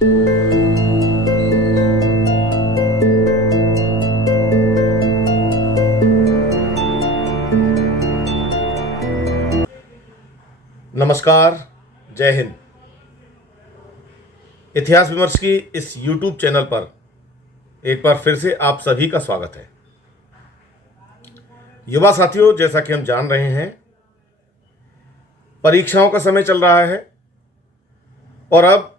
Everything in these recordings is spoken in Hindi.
नमस्कार, जय हिंद। इतिहास विमर्श की इस YouTube चैनल पर एक बार फिर से आप सभी का स्वागत है। युवा साथियों, जैसा कि हम जान रहे हैं, परीक्षाओं का समय चल रहा है और अब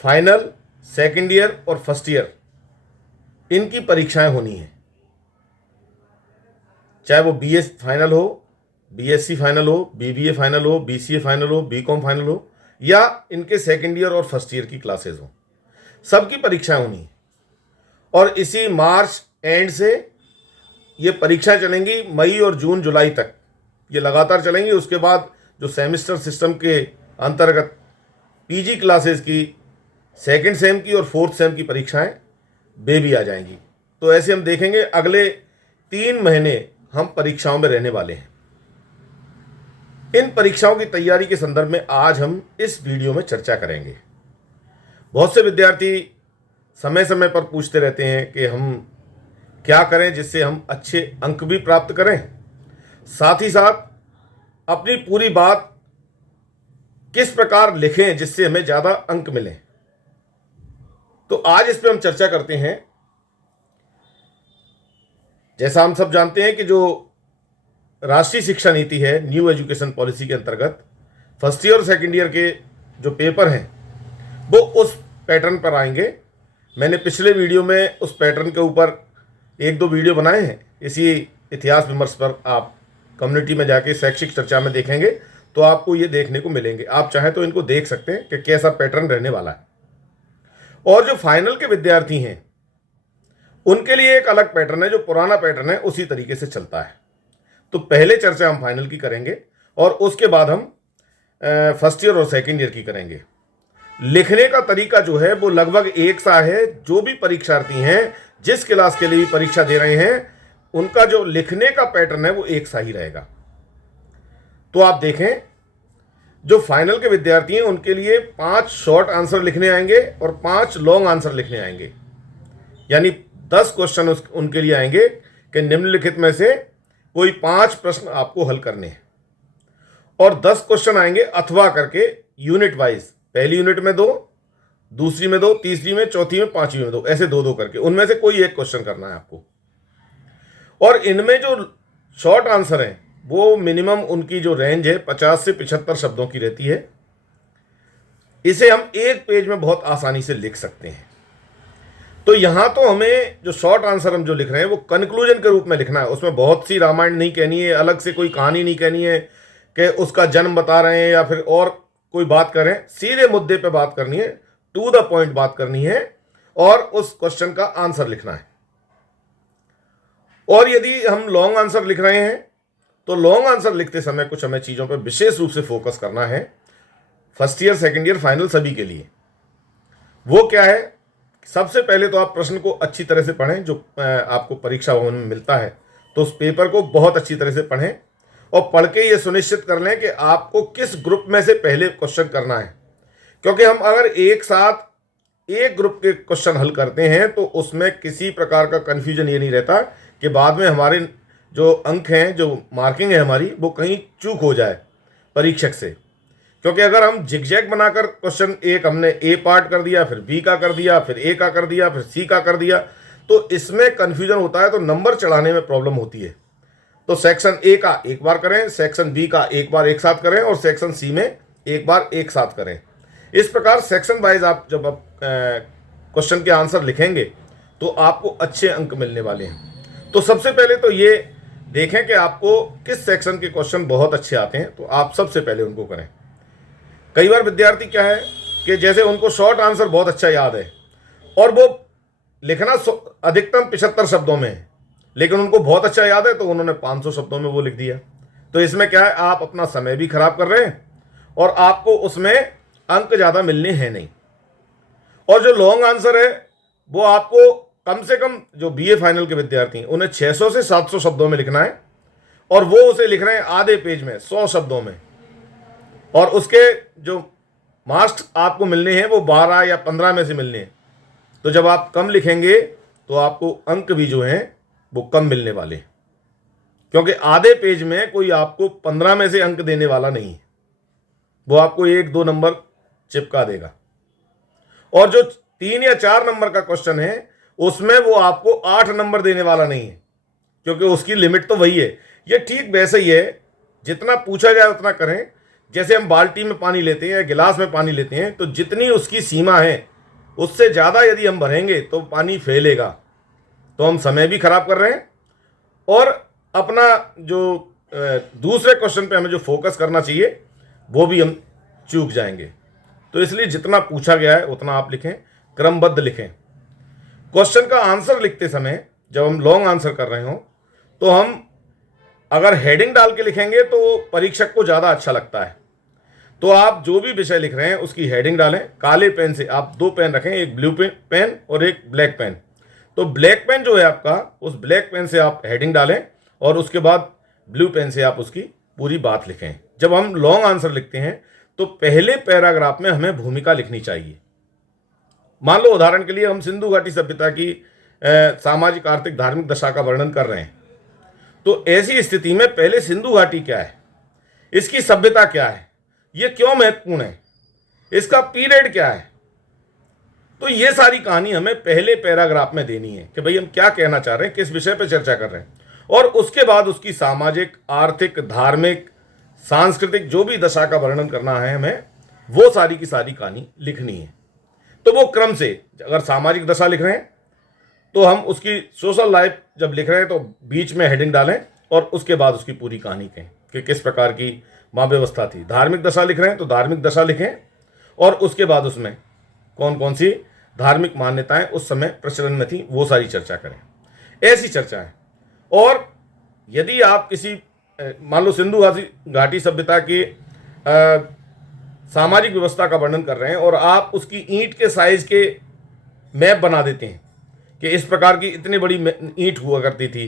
फाइनल, सेकेंड ईयर और फर्स्ट ईयर इनकी परीक्षाएं होनी हैं। चाहे वो BS फाइनल हो, BSc फाइनल हो, BBA फाइनल हो, BCA फाइनल हो, BCom फाइनल हो या इनके सेकेंड ईयर और फर्स्ट ईयर की क्लासेस हो, सबकी परीक्षाएं होनी है। और इसी मार्च एंड से ये परीक्षाएं चलेंगी मई और जून जुलाई तक, ये लगातार चलेंगी। उसके बाद जो सेमेस्टर सिस्टम के अंतर्गत PG क्लासेस की सेकेंड सेम की और फोर्थ सेम की परीक्षाएं भी आ जाएंगी। तो ऐसे हम देखेंगे अगले 3 महीने हम परीक्षाओं में रहने वाले हैं। इन परीक्षाओं की तैयारी के संदर्भ में आज हम इस वीडियो में चर्चा करेंगे। बहुत से विद्यार्थी समय समय पर पूछते रहते हैं कि हम क्या करें जिससे हम अच्छे अंक भी प्राप्त करें, साथ ही साथ अपनी पूरी बात किस प्रकार लिखें जिससे हमें ज़्यादा अंक मिलें। तो आज इस पर हम चर्चा करते हैं। जैसा हम सब जानते हैं कि जो राष्ट्रीय शिक्षा नीति है, न्यू एजुकेशन पॉलिसी के अंतर्गत फर्स्ट ईयर और सेकेंड ईयर के जो पेपर हैं वो उस पैटर्न पर आएंगे। मैंने पिछले वीडियो में उस पैटर्न के ऊपर 1-2 वीडियो बनाए हैं। इसी इतिहास विमर्श पर आप कम्युनिटी में जाके शैक्षिक चर्चा में देखेंगे तो आपको ये देखने को मिलेंगे। आप चाहें तो इनको देख सकते हैं कि कैसा पैटर्न रहने वाला है। और जो फाइनल के विद्यार्थी हैं उनके लिए एक अलग पैटर्न है, जो पुराना पैटर्न है उसी तरीके से चलता है। तो पहले चर्चा हम फाइनल की करेंगे और उसके बाद हम फर्स्ट ईयर और सेकेंड ईयर की करेंगे। लिखने का तरीका जो है वो लगभग एक सा है। जो भी परीक्षार्थी हैं, जिस क्लास के लिए भी परीक्षा दे रहे हैं, उनका जो लिखने का पैटर्न है वो एक सा ही रहेगा। तो आप देखें, जो फाइनल के विद्यार्थी हैं उनके लिए 5 शॉर्ट आंसर लिखने आएंगे और 5 लॉन्ग आंसर लिखने आएंगे। यानी 10 क्वेश्चन उनके लिए आएंगे कि निम्नलिखित में से कोई 5 प्रश्न आपको हल करने हैं। और 10 क्वेश्चन आएंगे अथवा करके यूनिट वाइज, पहली यूनिट में 2, दूसरी में 2, तीसरी में, चौथी में, पांचवी में 2, ऐसे 2-2 करके उनमें से कोई एक क्वेश्चन करना है आपको। और इनमें जो शॉर्ट आंसर हैं वो मिनिमम उनकी जो रेंज है 50 से 75 शब्दों की रहती है। इसे हम एक पेज में बहुत आसानी से लिख सकते हैं। तो यहाँ तो हमें जो शॉर्ट आंसर हम जो लिख रहे हैं वो कंक्लूजन के रूप में लिखना है। उसमें बहुत सी रामायण नहीं कहनी है, अलग से कोई कहानी नहीं कहनी है कि उसका जन्म बता रहे हैं या फिर और कोई बात करें। सीधे मुद्दे पे बात करनी है, टू द पॉइंट बात करनी है और उस क्वेश्चन का आंसर लिखना है। और यदि हम लॉन्ग आंसर लिख रहे हैं तो लॉन्ग आंसर लिखते समय कुछ हमें चीज़ों पर विशेष रूप से फोकस करना है, first year, second year, final सभी के लिए। वो क्या है? सबसे पहले तो आप प्रश्न को अच्छी तरह से पढ़ें। जो आपको परीक्षा भवन में मिलता है तो उस पेपर को बहुत अच्छी तरह से पढ़ें और पढ़ के ये सुनिश्चित कर लें कि आपको किस ग्रुप में से पहले क्वेश्चन करना है। क्योंकि हम अगर एक साथ एक ग्रुप के क्वेश्चन हल करते हैं तो उसमें किसी प्रकार का कन्फ्यूजन ये नहीं रहता कि बाद में हमारे जो अंक हैं, जो मार्किंग है हमारी, वो कहीं चूक हो जाए परीक्षक से। क्योंकि अगर हम जिगजैग बनाकर क्वेश्चन एक हमने A पार्ट कर दिया, फिर B का कर दिया, फिर A का कर दिया, फिर C का कर दिया, तो इसमें कन्फ्यूजन होता है, तो नंबर चढ़ाने में प्रॉब्लम होती है। तो सेक्शन A का एक बार करें, सेक्शन B का एक बार एक साथ करें और सेक्शन C में एक बार एक साथ करें। इस प्रकार सेक्शन वाइज आप जब आप क्वेश्चन के आंसर लिखेंगे तो आपको अच्छे अंक मिलने वाले हैं। तो सबसे पहले तो ये देखें कि आपको किस सेक्शन के क्वेश्चन बहुत अच्छे आते हैं, तो आप सबसे पहले उनको करें। कई बार विद्यार्थी क्या है कि जैसे उनको शॉर्ट आंसर बहुत अच्छा याद है और वो लिखना अधिकतम 75 शब्दों में है, लेकिन उनको बहुत अच्छा याद है तो उन्होंने 500 शब्दों में वो लिख दिया। तो इसमें क्या है, आप अपना समय भी खराब कर रहे हैं और आपको उसमें अंक ज़्यादा मिलने हैं नहीं। और जो लॉन्ग आंसर है वो आपको कम से कम, जो BA फाइनल के विद्यार्थी हैं उन्हें 600 से 700 शब्दों में लिखना है और वो उसे लिख रहे हैं आधे पेज में, 100 शब्दों में। और उसके जो मार्क्स आपको मिलने हैं वो 12 या 15 में से मिलने हैं। तो जब आप कम लिखेंगे तो आपको अंक भी जो हैं वो कम मिलने वाले हैं, क्योंकि आधे पेज में कोई आपको 15 में से अंक देने वाला नहीं है, वो आपको 1-2 नंबर चिपका देगा। और जो 3 या 4 नंबर का क्वेश्चन है उसमें वो आपको 8 नंबर देने वाला नहीं है, क्योंकि उसकी लिमिट तो वही है। ये ठीक वैसे ही है, जितना पूछा जाए उतना करें। जैसे हम बाल्टी में पानी लेते हैं या गिलास में पानी लेते हैं, तो जितनी उसकी सीमा है उससे ज़्यादा यदि हम भरेंगे तो पानी फैलेगा। तो हम समय भी खराब कर रहे हैं और अपना जो दूसरे क्वेश्चन पे हमें जो फोकस करना चाहिए वो भी हम चूक जाएंगे। तो इसलिए जितना पूछा गया है उतना आप लिखें, क्रमबद्ध लिखें। क्वेश्चन का आंसर लिखते समय जब हम लॉन्ग आंसर कर रहे हों तो हम अगर हेडिंग डाल के लिखेंगे तो परीक्षक को ज़्यादा अच्छा लगता है। तो आप जो भी विषय लिख रहे हैं उसकी हेडिंग डालें। काले पेन से आप 2 पेन रखें, एक ब्लू पेन और एक ब्लैक पेन। तो ब्लैक पेन जो है आपका, उस ब्लैक पेन से आप हेडिंग डालें और उसके बाद ब्लू पेन से आप उसकी पूरी बात लिखें। जब हम लॉन्ग आंसर लिखते हैं तो पहले पैराग्राफ में हमें भूमिका लिखनी चाहिए। मान लो उदाहरण के लिए हम सिंधु घाटी सभ्यता की सामाजिक आर्थिक धार्मिक दशा का वर्णन कर रहे हैं, तो ऐसी स्थिति में पहले सिंधु घाटी क्या है, इसकी सभ्यता क्या है, ये क्यों महत्वपूर्ण है, इसका पीरियड क्या है। तो ये सारी कहानी हमें पहले पैराग्राफ में देनी है कि भाई हम क्या कहना चाह रहे हैं, किस विषय पर चर्चा कर रहे हैं, और उसके बाद उसकी सामाजिक आर्थिक धार्मिक सांस्कृतिक जो भी दशा का वर्णन करना है हमें, वो सारी की सारी कहानी लिखनी है। तो वो क्रम से, अगर सामाजिक दशा लिख रहे हैं तो हम उसकी सोशल लाइफ जब लिख रहे हैं तो बीच में हेडिंग डालें और उसके बाद उसकी पूरी कहानी कहें कि किस प्रकार की वहाँ व्यवस्था थी। धार्मिक दशा लिख रहे हैं तो धार्मिक दशा लिखें और उसके बाद उसमें कौन कौन सी धार्मिक मान्यताएं उस समय प्रचलन में थी वो सारी चर्चा करें। ऐसी चर्चा है। और यदि आप किसी मान लो सिंधु घाटी सभ्यता के सामाजिक व्यवस्था का वर्णन कर रहे हैं और आप उसकी ईंट के साइज के मैप बना देते हैं कि इस प्रकार की इतनी बड़ी ईंट हुआ करती थी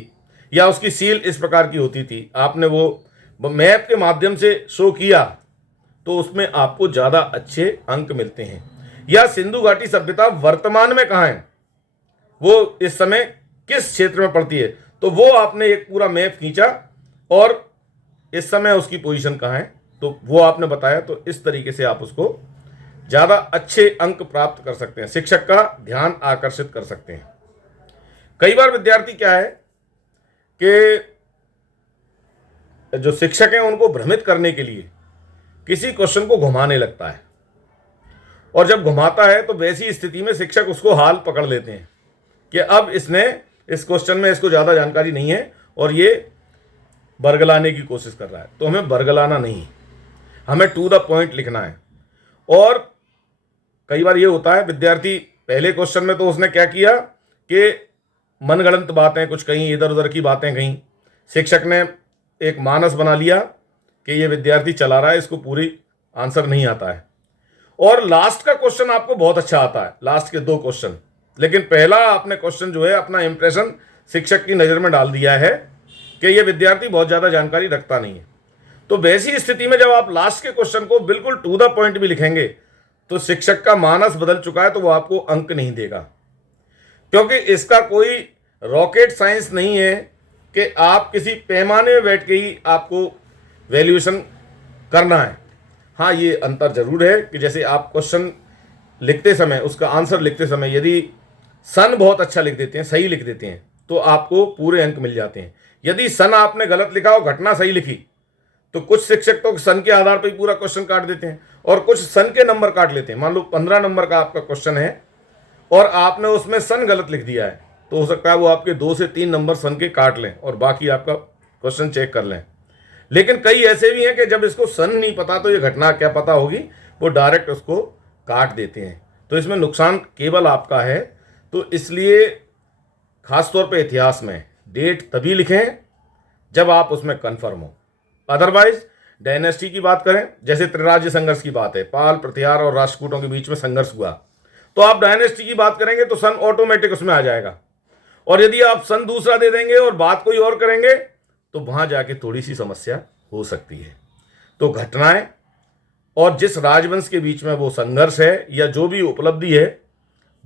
या उसकी सील इस प्रकार की होती थी, आपने वो मैप के माध्यम से शो किया, तो उसमें आपको ज़्यादा अच्छे अंक मिलते हैं। या सिंधु घाटी सभ्यता वर्तमान में कहाँ है, वो इस समय किस क्षेत्र में पड़ती है, तो वो आपने एक पूरा मैप खींचा और इस समय उसकी पोजीशन कहाँ है तो वो आपने बताया। तो इस तरीके से आप उसको ज़्यादा अच्छे अंक प्राप्त कर सकते हैं, शिक्षक का ध्यान आकर्षित कर सकते हैं। कई बार विद्यार्थी क्या है कि जो शिक्षक हैं उनको भ्रमित करने के लिए किसी क्वेश्चन को घुमाने लगता है, और जब घुमाता है तो वैसी स्थिति में शिक्षक उसको हाल पकड़ लेते हैं कि अब इसने इस क्वेश्चन में इसको ज़्यादा जानकारी नहीं है और ये बरगलाने की कोशिश कर रहा है। तो हमें बरगलाना नहीं, हमें टू द पॉइंट लिखना है। और कई बार ये होता है विद्यार्थी पहले क्वेश्चन में तो उसने क्या किया कि मनगढ़ंत बातें कुछ कहीं, इधर उधर की बातें कहीं, शिक्षक ने एक मानस बना लिया कि ये विद्यार्थी चला रहा है, इसको पूरी आंसर नहीं आता है। और लास्ट का क्वेश्चन आपको बहुत अच्छा आता है, लास्ट के 2 क्वेश्चन, लेकिन पहला आपने क्वेश्चन जो है अपना इंप्रेशन शिक्षक की नज़र में डाल दिया है कि ये विद्यार्थी बहुत ज़्यादा जानकारी रखता नहीं है। तो वैसी स्थिति में जब आप लास्ट के क्वेश्चन को बिल्कुल टू द पॉइंट भी लिखेंगे तो शिक्षक का मानस बदल चुका है, तो वो आपको अंक नहीं देगा, क्योंकि इसका कोई रॉकेट साइंस नहीं है कि आप किसी पैमाने में बैठ के ही आपको वैल्यूएशन करना है। हाँ, ये अंतर जरूर है कि जैसे आप क्वेश्चन लिखते समय, उसका आंसर लिखते समय यदि सन बहुत अच्छा लिख देते हैं, सही लिख देते हैं, तो आपको पूरे अंक मिल जाते हैं। यदि सन आपने गलत लिखा और घटना सही लिखी तो कुछ शिक्षक तो सन के आधार पर ही पूरा क्वेश्चन काट देते हैं और कुछ सन के नंबर काट लेते हैं। मान लो 15 नंबर का आपका क्वेश्चन है और आपने उसमें सन गलत लिख दिया है, तो हो सकता है वो आपके 2 से 3 नंबर सन के काट लें और बाकी आपका क्वेश्चन चेक कर लें। लेकिन कई ऐसे भी हैं कि जब इसको सन नहीं पता तो ये घटना क्या पता होगी, वो डायरेक्ट उसको काट देते हैं। तो इसमें नुकसान केवल आपका है। तो इसलिए खासतौर पे इतिहास में डेट तभी लिखें जब आप उसमें कन्फर्म हो। अदरवाइज डायनेस्टी की बात करें, जैसे त्रिराज्य संघर्ष की बात है, पाल प्रतिहार और राष्ट्रकूटों के बीच में संघर्ष हुआ, तो आप डायनेस्टी की बात करेंगे तो सन ऑटोमेटिक उसमें आ जाएगा। और यदि आप सन दूसरा दे देंगे और बात कोई और करेंगे तो वहां जाके थोड़ी सी समस्या हो सकती है। तो घटनाएं और जिस राजवंश के बीच में वो संघर्ष है या जो भी उपलब्धि है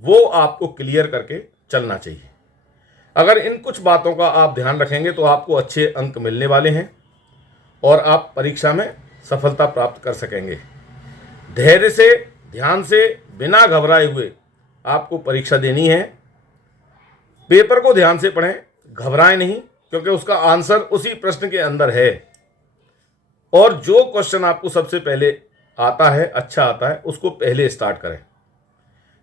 वो आपको क्लियर करके चलना चाहिए। अगर इन कुछ बातों का आप ध्यान रखेंगे तो आपको अच्छे अंक मिलने वाले हैं और आप परीक्षा में सफलता प्राप्त कर सकेंगे। धैर्य से, ध्यान से, बिना घबराए हुए आपको परीक्षा देनी है। पेपर को ध्यान से पढ़ें, घबराएं नहीं, क्योंकि उसका आंसर उसी प्रश्न के अंदर है। और जो क्वेश्चन आपको सबसे पहले आता है, अच्छा आता है, उसको पहले स्टार्ट करें,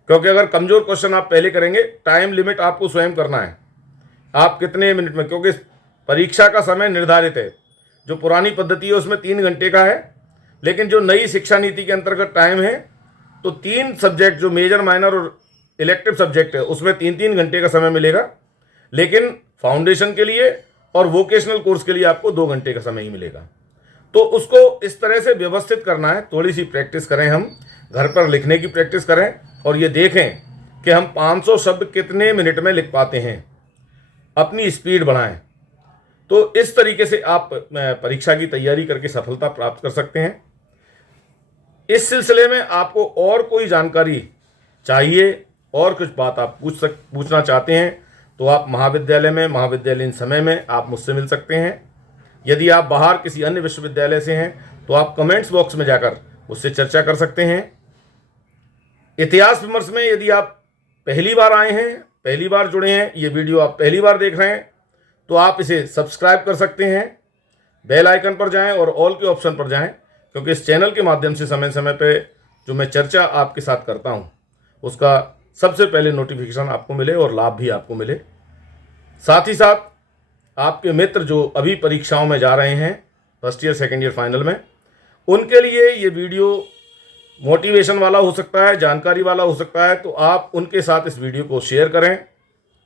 क्योंकि अगर कमजोर क्वेश्चन आप पहले करेंगे, टाइम लिमिट आपको स्वयं करना है, आप कितने मिनट में, क्योंकि परीक्षा का समय निर्धारित है। जो पुरानी पद्धति है उसमें 3 घंटे का है, लेकिन जो नई शिक्षा नीति के अंतर्गत टाइम है तो 3 सब्जेक्ट जो मेजर, माइनर और इलेक्टिव सब्जेक्ट है उसमें 3-3 घंटे का समय मिलेगा, लेकिन फाउंडेशन के लिए और वोकेशनल कोर्स के लिए आपको 2 घंटे का समय ही मिलेगा। तो उसको इस तरह से व्यवस्थित करना है। थोड़ी सी प्रैक्टिस करें, हम घर पर लिखने की प्रैक्टिस करें और ये देखें कि हम 500 शब्द कितने मिनट में लिख पाते हैं, अपनी स्पीड बढ़ाएं। तो इस तरीके से आप परीक्षा की तैयारी करके सफलता प्राप्त कर सकते हैं। इस सिलसिले में आपको और कोई जानकारी चाहिए और कुछ बात आप पूछना चाहते हैं तो आप महाविद्यालयीन समय में आप मुझसे मिल सकते हैं। यदि आप बाहर किसी अन्य विश्वविद्यालय से हैं तो आप कमेंट्स बॉक्स में जाकर मुझसे चर्चा कर सकते हैं। इतिहास विमर्श में यदि आप पहली बार आए हैं, पहली बार जुड़े हैं, ये वीडियो आप पहली बार देख रहे हैं, तो आप इसे सब्सक्राइब कर सकते हैं, बेल आइकन पर जाएं और ऑल के ऑप्शन पर जाएं, क्योंकि इस चैनल के माध्यम से समय समय पे जो मैं चर्चा आपके साथ करता हूं उसका सबसे पहले नोटिफिकेशन आपको मिले और लाभ भी आपको मिले। साथ ही साथ आपके मित्र जो अभी परीक्षाओं में जा रहे हैं, first year, second year, final में, उनके लिए ये वीडियो मोटिवेशन वाला हो सकता है, जानकारी वाला हो सकता है, तो आप उनके साथ इस वीडियो को शेयर करें।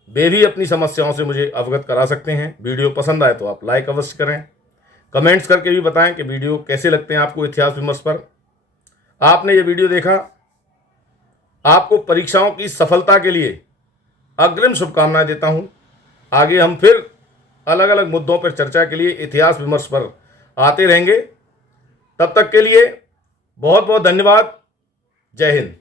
वे भी अपनी समस्याओं से मुझे अवगत करा सकते हैं। वीडियो पसंद आए तो आप लाइक अवश्य करें, कमेंट्स करके भी बताएं कि वीडियो कैसे लगते हैं आपको इतिहास विमर्श पर। आपने ये वीडियो देखा, आपको परीक्षाओं की सफलता के लिए अग्रिम शुभकामनाएं देता हूं। आगे हम फिर अलग अलग मुद्दों पर चर्चा के लिए इतिहास विमर्श पर आते रहेंगे। तब तक के लिए बहुत बहुत धन्यवाद। जय हिंद।